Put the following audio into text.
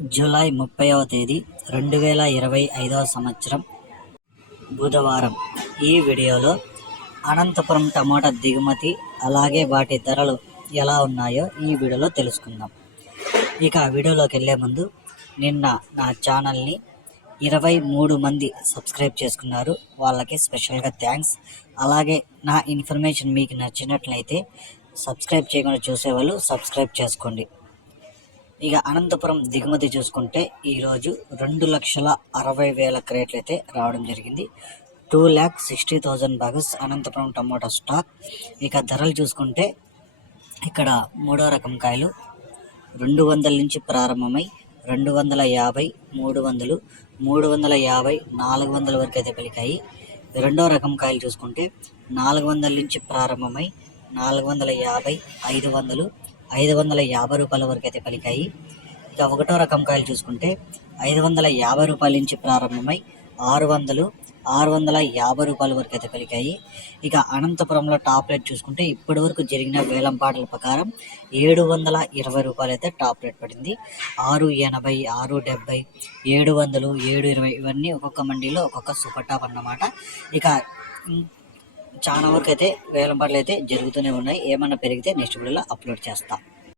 July 30వ తేదీ 2025 సంవత్సరం బుధవారం. ఈ వీడియోలో అనంతపురం టమాటా దిగుమతి అలాగే వాటి ధరలు ఎలా ఉన్నాయో ఈ వీడియోలో తెలుసుకుందాం. ఇక వీడియోలోకి వెళ్ళే ముందు నిన్న నా ఛానల్ని 23 మంది సబ్స్క్రైబ్ చేసుకున్నారు, వాళ్ళకి స్పెషల్గా థ్యాంక్స్. అలాగే నా ఇన్ఫర్మేషన్ మీకు నచ్చినట్లయితే సబ్స్క్రైబ్ చేయకుండా చూసేవాళ్ళు సబ్స్క్రైబ్ చేసుకోండి. ఇక అనంతపురం దిగుమతి చూసుకుంటే ఈరోజు 2,60,000 క్రేట్లు అయితే రావడం జరిగింది. 2,60,000 బాగస్ అనంతపురం టమోటా స్టాక్. ఇక ధరలు చూసుకుంటే ఇక్కడ మూడో రకం కాయలు 200 నుంచి ప్రారంభమై 250, 300, 350, 400 వరకు అయితే పలికాయి. రెండో రకం కాయలు చూసుకుంటే 400 నుంచి ప్రారంభమై 450, 500, 550 రూపాయల వరకు అయితే పలికాయి. ఇక ఒకటో రకం కాయలు చూసుకుంటే 550 రూపాయల నుంచి ప్రారంభమై 600, 650 రూపాయల వరకు అయితే పలికాయి. ఇక అనంతపురంలో టాప్ రేట్ చూసుకుంటే ఇప్పటి వరకు జరిగిన వేలంపాటల ప్రకారం 720 రూపాయలు అయితే టాప్ రేట్ పడింది. 680, 670, 700, 720 ఇవన్నీ ఒక్కొక్క మండీలో ఒక్కొక్క సూపర్ టాప్ అన్నమాట. ఇక చాలా వరకు అయితే వేలంపాటలు అయితే జరుగుతూనే ఉన్నాయి. ఏమన్నా పెరిగితే నెక్స్ట్ వీడియోలో అప్లోడ్ చేస్తాం.